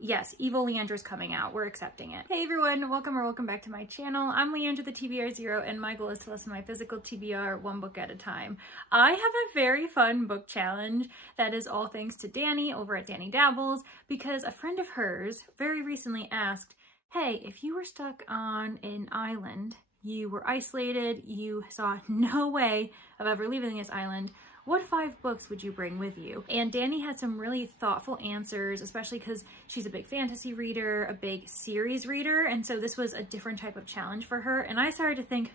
Yes, evil Leandra's coming out. We're accepting it. Hey everyone, welcome back to my channel. I'm Leandra, the TBR Zero, and my goal is to listen to my physical TBR one book at a time. I have a very fun book challenge that is all thanks to Danny over at Danny Dabbles, because a friend of hers very recently asked, hey, if you were stuck on an island, you were isolated, you saw no way of ever leaving this island, what 5 books would you bring with you? And Danny had some really thoughtful answers, especially because she's a big fantasy reader, a big series reader, and so this was a different type of challenge for her. And I started to think,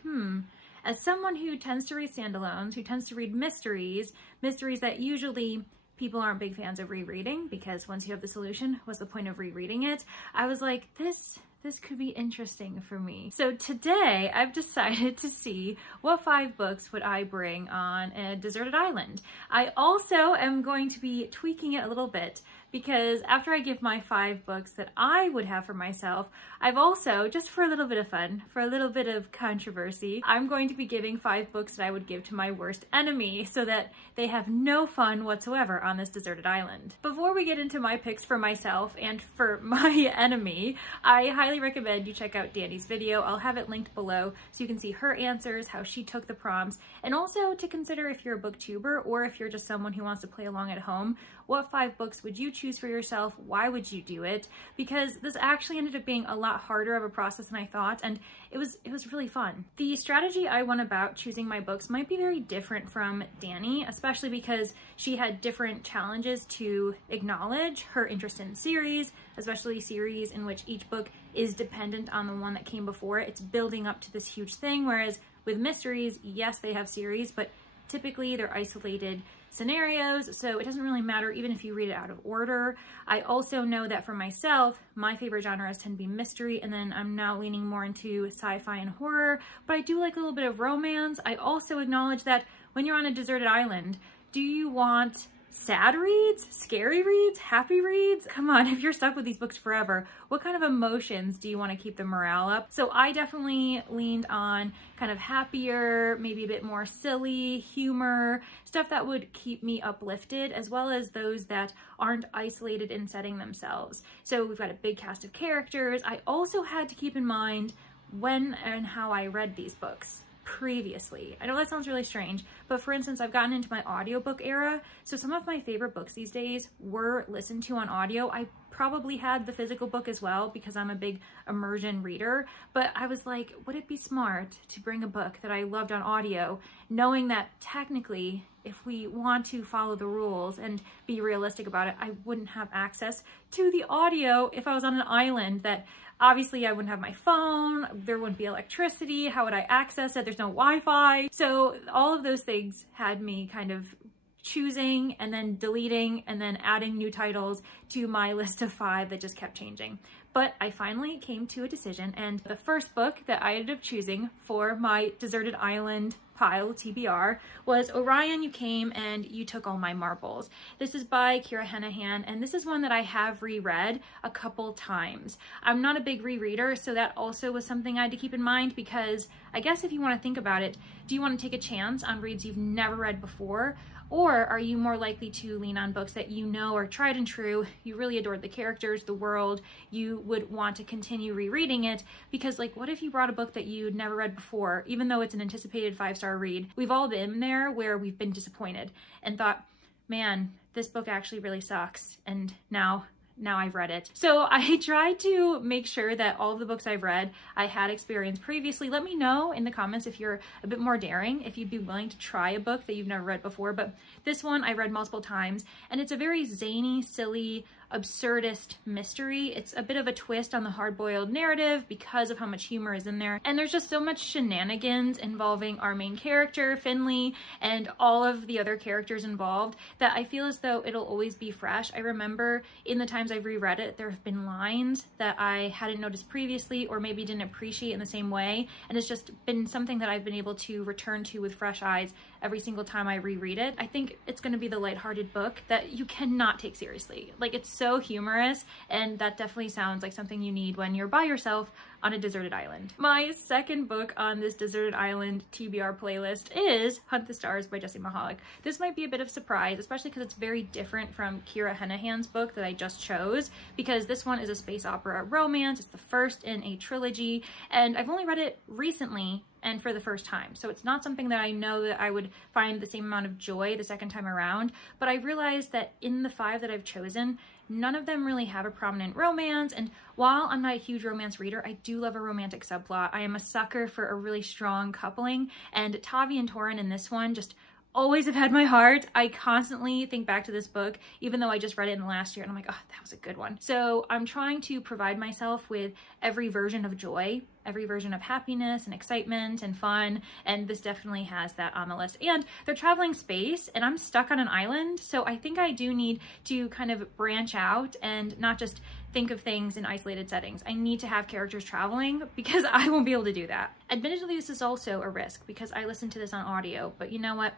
as someone who tends to read standalones, who tends to read mysteries that usually people aren't big fans of rereading, because once you have the solution, what's the point of rereading it? I was like, this could be interesting for me. So today I've decided to see what 5 books would I bring on a deserted island. I also am going to be tweaking it a little bit, because after I give my 5 books that I would have for myself, I've also, just for a little bit of fun, for a little bit of controversy, I'm going to be giving 5 books that I would give to my worst enemy so that they have no fun whatsoever on this deserted island. Before we get into my picks for myself and for my enemy, I highly recommend you check out Danny's video. I'll have it linked below so you can see her answers, how she took the prompts, and also to consider if you're a booktuber or if you're just someone who wants to play along at home, what 5 books would you choose for yourself? Why would you do it? Because this actually ended up being a lot harder of a process than I thought, and it was really fun. The strategy I went about choosing my books might be very different from Danny, especially because she had different challenges to acknowledge. Her interest in series, especially series in which each book is dependent on the one that came before it. It's building up to this huge thing, whereas with mysteries, yes, they have series, but typically they're isolated scenarios, so it doesn't really matter even if you read it out of order. I also know that for myself, my favorite genres tend to be mystery, and then I'm now leaning more into sci-fi and horror, but I do like a little bit of romance. I also acknowledge that when you're on a deserted island, do you want sad reads, scary reads, happy reads? Come on, if you're stuck with these books forever, what kind of emotions do you want to keep the morale up? So I definitely leaned on kind of happier, maybe a bit more silly, humor, stuff that would keep me uplifted, as well as those that aren't isolated in setting themselves. So we've got a big cast of characters. I also had to keep in mind when and how I read these books previously. I know that sounds really strange, but for instance, I've gotten into my audiobook era, so some of my favorite books these days were listened to on audio. I probably had the physical book as well because I'm a big immersion reader, but I was like, would it be smart to bring a book that I loved on audio, knowing that technically, if we want to follow the rules and be realistic about it, I wouldn't have access to the audio if I was on an island that obviously I wouldn't have my phone, there wouldn't be electricity, how would I access it? There's no Wi-Fi. So all of those things had me kind of choosing and then deleting and then adding new titles to my list of 5 that just kept changing. But I finally came to a decision, and the first book that I ended up choosing for my deserted island pile TBR was Orion, You Came and You Took All My Marbles. This is by Kira Henahan, and this is one that I have reread a couple times. I'm not a big rereader, so that also was something I had to keep in mind, because I guess if you want to think about it, do you want to take a chance on reads you've never read before? Or are you more likely to lean on books that you know are tried and true, you really adored the characters, the world, you would want to continue rereading it? Because like, what if you brought a book that you'd never read before, even though it's an anticipated 5-star read? We've all been there where we've been disappointed and thought, man, this book actually really sucks, and now I've read it. So I tried to make sure that all of the books I've read, I had experienced previously. Let me know in the comments if you're a bit more daring, if you'd be willing to try a book that you've never read before. But this one I read multiple times, and it's a very zany, silly, absurdist mystery. It's a bit of a twist on the hard-boiled narrative because of how much humor is in there. And there's just so much shenanigans involving our main character, Finley, and all of the other characters involved that I feel as though it'll always be fresh. I remember in the times I've reread it, there have been lines that I hadn't noticed previously or maybe didn't appreciate in the same way. And it's just been something that I've been able to return to with fresh eyes every single time I reread it. I think it's going to be the lighthearted book that you cannot take seriously. Like, it's so humorous, and that definitely sounds like something you need when you're by yourself on a deserted island. My second book on this deserted island TBR playlist is Hunt the Stars by Jessie Mahalik. This might be a bit of a surprise, especially because it's very different from Kira Henahan's book that I just chose, because this one is a space opera romance. It's the first in a trilogy, and I've only read it recently and for the first time. So it's not something that I know that I would find the same amount of joy the second time around, but I realized that in the 5 that I've chosen, none of them really have a prominent romance, and while I'm not a huge romance reader, I do love a romantic subplot. I am a sucker for a really strong coupling, and Tavi and Torin in this one just always have had my heart. I constantly think back to this book, even though I just read it in the last year, and I'm like, oh, that was a good one. So I'm trying to provide myself with every version of joy, every version of happiness and excitement and fun, and this definitely has that on the list. And they're traveling space, and I'm stuck on an island, so I think I do need to kind of branch out and not just think of things in isolated settings. I need to have characters traveling because I won't be able to do that. Admittedly, this is also a risk because I listened to this on audio, but you know what?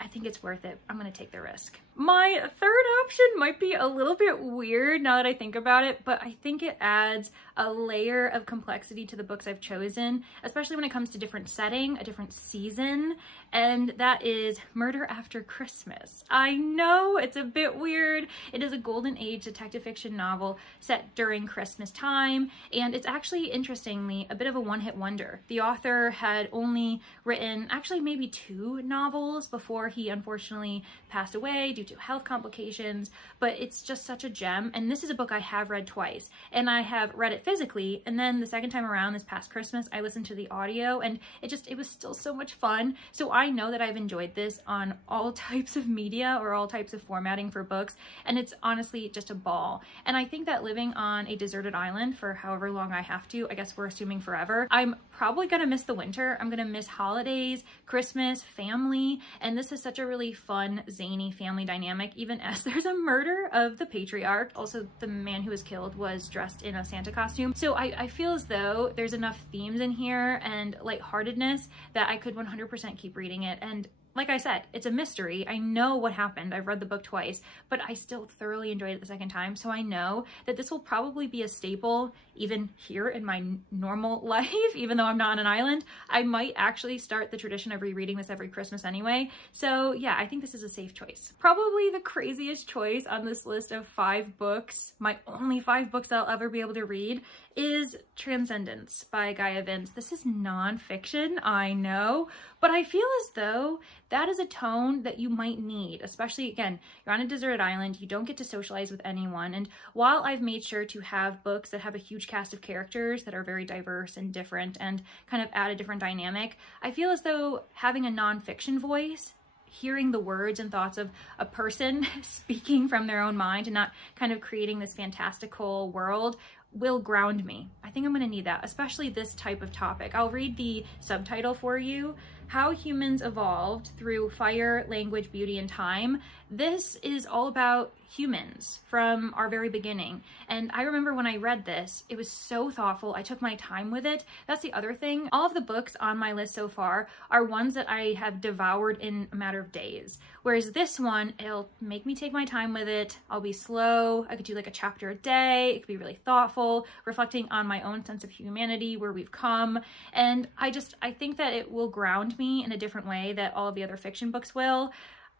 I think it's worth it. I'm gonna take the risk. My third option might be a little bit weird now that I think about it, but I think it adds a layer of complexity to the books I've chosen, especially when it comes to different setting, a different season, and that is Murder After Christmas. I know it's a bit weird. It is a golden age detective fiction novel set during Christmas time, and it's actually, interestingly, a bit of a one-hit wonder. The author had only written actually maybe 2 novels before he unfortunately passed away due to health complications, but it's just such a gem. And this is a book I have read twice, and I have read it physically, and then the second time around this past Christmas I listened to the audio, and it was still so much fun. So I know that I've enjoyed this on all types of media or all types of formatting for books, and it's honestly just a ball. And I think that living on a deserted island for however long I have to, I guess we're assuming forever, I'm probably gonna miss the winter. I'm gonna miss holidays, Christmas, family, and this is such a really fun, zany family dynamic, even as there's a murder of the patriarch. Also, the man who was killed was dressed in a Santa costume. So I feel as though there's enough themes in here and lightheartedness that I could 100% keep reading it. And like I said, it's a mystery. I know what happened. I've read the book twice, but I still thoroughly enjoyed it the second time. So I know that this will probably be a staple even here in my normal life, even though I'm not on an island. I might actually start the tradition of rereading this every Christmas anyway. So yeah, I think this is a safe choice. Probably the craziest choice on this list of 5 books, my only 5 books I'll ever be able to read, is Transcendence by Gaia Vince. This is nonfiction, I know, but I feel as though that is a tone that you might need, especially, again, you're on a deserted island, you don't get to socialize with anyone, and while I've made sure to have books that have a huge cast of characters that are very diverse and different and kind of add a different dynamic, I feel as though having a nonfiction voice, hearing the words and thoughts of a person speaking from their own mind and not kind of creating this fantastical world, will ground me. I think I'm gonna need that, especially this type of topic. I'll read the subtitle for you. How Humans Evolved Through Fire, Language, Beauty, and Time. This is all about humans from our very beginning. And I remember when I read this, it was so thoughtful. I took my time with it. That's the other thing. All of the books on my list so far are ones that I have devoured in a matter of days. Whereas this one, it'll make me take my time with it. I'll be slow. I could do like a chapter a day. It could be really thoughtful, reflecting on my own sense of humanity, where we've come. And I think that it will ground me in a different way that all of the other fiction books will.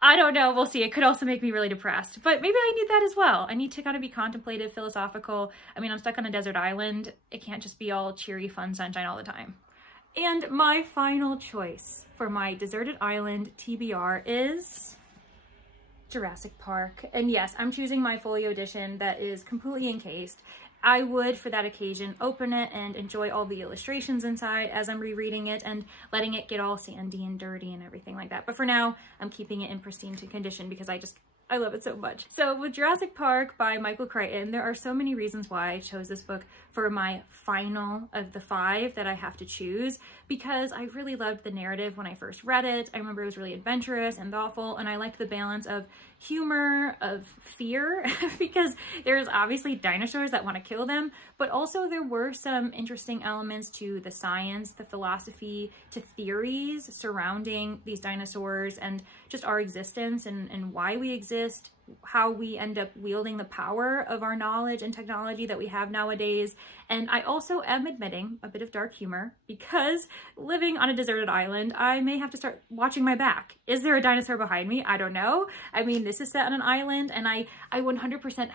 I don't know, we'll see. It could also make me really depressed, but maybe I need that as well. I need to kind of be contemplative, philosophical. I mean, I'm stuck on a desert island. It can't just be all cheery, fun sunshine all the time. And my final choice for my deserted island TBR is Jurassic Park. And yes, I'm choosing my folio edition that is completely encased. I would, for that occasion, open it and enjoy all the illustrations inside as I'm rereading it and letting it get all sandy and dirty and everything like that. But for now, I'm keeping it in pristine condition because I love it so much. So with Jurassic Park by Michael Crichton, there are so many reasons why I chose this book for my final of the 5 that I have to choose, because I really loved the narrative when I first read it. I remember it was really adventurous and thoughtful, and I liked the balance of humor, of fear, because there's obviously dinosaurs that want to kill them, but also there were some interesting elements to the science, the philosophy, to theories surrounding these dinosaurs and just our existence and why we exist, how we end up wielding the power of our knowledge and technology that we have nowadays. And I also am admitting a bit of dark humor because living on a deserted island, I may have to start watching my back. Is there a dinosaur behind me? I don't know. I mean, this is set on an island and I 100%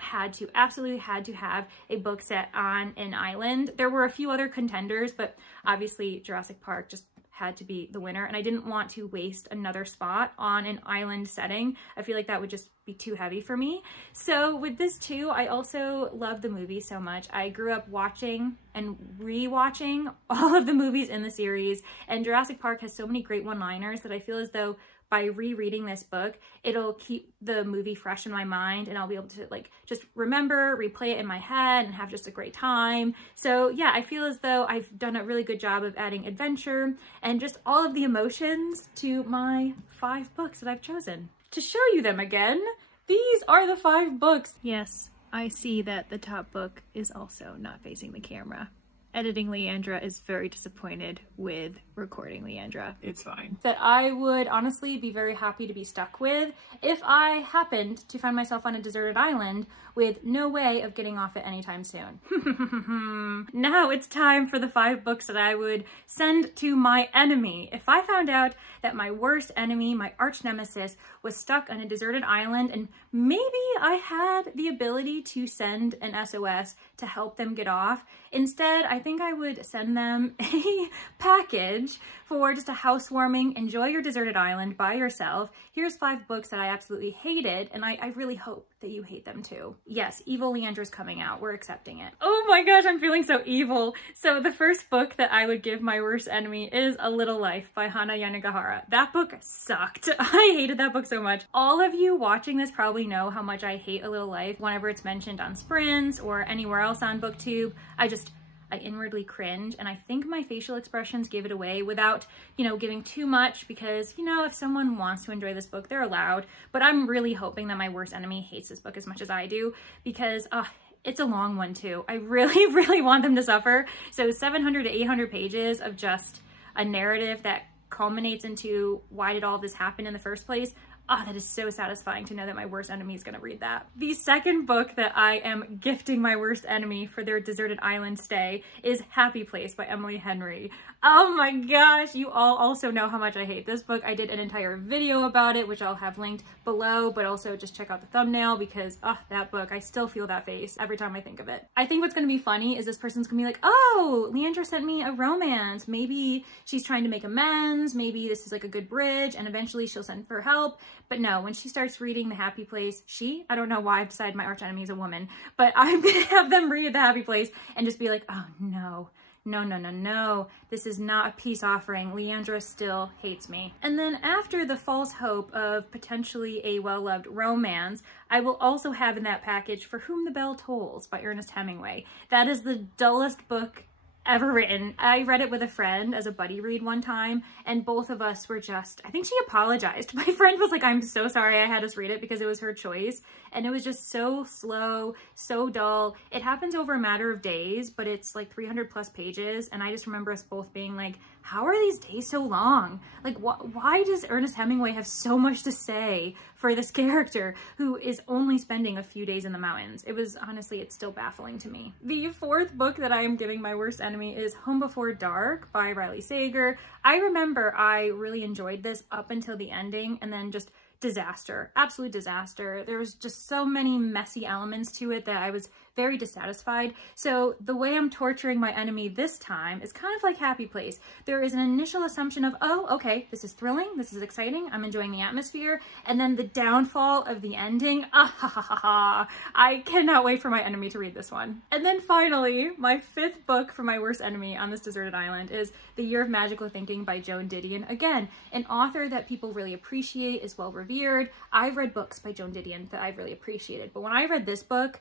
absolutely had to have a book set on an island. There were a few other contenders, but obviously Jurassic Park just had to be the winner, and I didn't want to waste another spot on an island setting. I feel like that would just be too heavy for me. So with this too, I also love the movie so much. I grew up watching and re-watching all of the movies in the series, and Jurassic Park has so many great one-liners that I feel as though by rereading this book, it'll keep the movie fresh in my mind and I'll be able to like just remember, replay it in my head and have just a great time. So yeah, I feel as though I've done a really good job of adding adventure and just all of the emotions to my 5 books that I've chosen. To show you them again, these are the 5 books. Yes, I see that the top book is also not facing the camera. Editing Leandra is very disappointed with recording Leandra. It's fine. That I would honestly be very happy to be stuck with if I happened to find myself on a deserted island with no way of getting off it anytime soon. Now it's time for the 5 books that I would send to my enemy. If I found out that my worst enemy, my arch nemesis, was stuck on a deserted island and maybe I had the ability to send an SOS to help them get off, instead I think I would send them a package for just a housewarming, enjoy your deserted island by yourself. Here's 5 books that I absolutely hated, and I really hope that you hate them too. Yes, evil Leandra's coming out. We're accepting it. Oh my gosh, I'm feeling so evil. So the first book that I would give my worst enemy is A Little Life by Hana Yanagihara. That book sucked. I hated that book so much. All of you watching this probably know how much I hate A Little Life whenever it's mentioned on Sprints or anywhere else on booktube. I inwardly cringe, and I think my facial expressions give it away without, giving too much because, if someone wants to enjoy this book, they're allowed. But I'm really hoping that my worst enemy hates this book as much as I do because it's a long one too. I really, really want them to suffer. So 700 to 800 pages of just a narrative that culminates into why did all this happen in the first place. Oh, that is so satisfying to know that my worst enemy is going to read that. The second book that I am gifting my worst enemy for their deserted island stay is Happy Place by Emily Henry. Oh my gosh, you all also know how much I hate this book. I did an entire video about it, which I'll have linked below, but also just check out the thumbnail because, that book, I still feel that face every time I think of it. I think what's going to be funny is this person's going to be like, oh, Leandra sent me a romance. Maybe she's trying to make amends. Maybe this is like a good bridge, and eventually she'll send for help. But no, when she starts reading The Happy Place, I don't know why I've decided my arch enemy is a woman, but I'm gonna have them read The Happy Place and just be like, oh no, no, this is not a peace offering. Leandra still hates me. And then after the false hope of potentially a well-loved romance, I will also have in that package For Whom the Bell Tolls by Ernest Hemingway. That is the dullest book ever written. I read it with a friend as a buddy read one time, and both of us were just, I think she apologized. My friend was like, I'm so sorry I had us read it because it was her choice. And it was just so slow, so dull. It happens over a matter of days, but it's like 300 plus pages. And I just remember us both being like, how are these days so long? Like, why does Ernest Hemingway have so much to say for this character who is only spending a few days in the mountains? It was, honestly, it's still baffling to me. The 4th book that I am giving my worst enemy is Home Before Dark by Riley Sager. I remember I really enjoyed this up until the ending, and then just disaster, absolute disaster. There was just so many messy elements to it that I was very dissatisfied. So the way I'm torturing my enemy this time is kind of like Happy Place. There is an initial assumption of, oh, okay, this is thrilling, this is exciting, I'm enjoying the atmosphere, and then the downfall of the ending, I cannot wait for my enemy to read this one. And then finally, my 5th book for my worst enemy on this deserted island is The Year of Magical Thinking by Joan Didion. Again, an author that people really appreciate, is well revered. I've read books by Joan Didion that I've really appreciated, but when I read this book,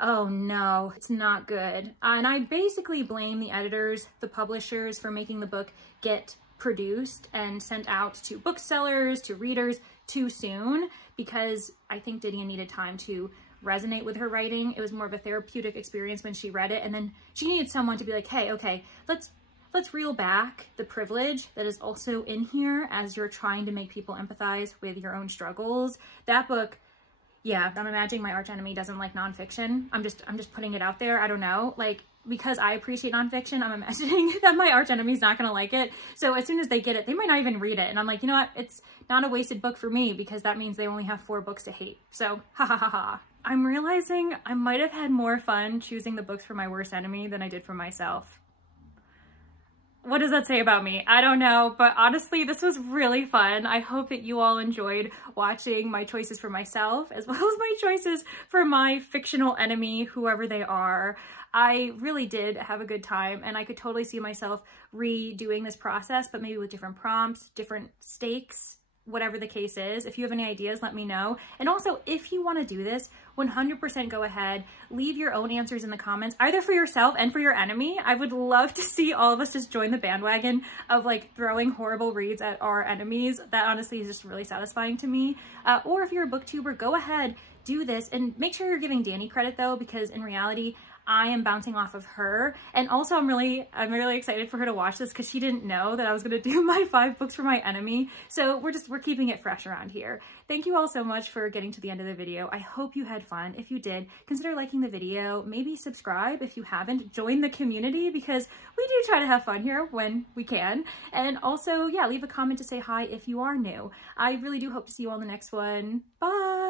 oh no, it's not good. And I basically blame the editors, the publishers for making the book get produced and sent out to booksellers, to readers, too soon because I think Didion needed time to resonate with her writing. It was more of a therapeutic experience when she read it, and then she needed someone to be like, hey, okay, let's reel back the privilege that is also in here as you're trying to make people empathize with your own struggles. That book, yeah, I'm imagining my arch enemy doesn't like nonfiction. I'm just putting it out there. I don't know, like, because I appreciate nonfiction, I'm imagining that my arch enemy's not gonna like it. So as soon as they get it, they might not even read it. And I'm like, you know what? It's not a wasted book for me because that means they only have 4 books to hate. So ha ha ha ha. I'm realizing I might have had more fun choosing the books for my worst enemy than I did for myself. What does that say about me? I don't know, but honestly, this was really fun. I hope that you all enjoyed watching my choices for myself, as well as my choices for my fictional enemy, whoever they are. I really did have a good time, and I could totally see myself redoing this process, but maybe with different prompts, different stakes, whatever the case is. If you have any ideas, let me know. And also, if you want to do this, 100% go ahead, leave your own answers in the comments, either for yourself and for your enemy. I would love to see all of us just join the bandwagon of like throwing horrible reads at our enemies. That honestly is just really satisfying to me. Or if you're a booktuber, go ahead, do this, and make sure you're giving Danny credit though, because in reality, I am bouncing off of her. And also I'm really excited for her to watch this because she didn't know that I was going to do my 5 books for my enemy. So we're keeping it fresh around here. Thank you all so much for getting to the end of the video. I hope you had fun. If you did, consider liking the video, maybe subscribe if you haven't, join the community because we do try to have fun here when we can. And also, yeah, leave a comment to say hi if you are new. I really do hope to see you all in the next one. Bye!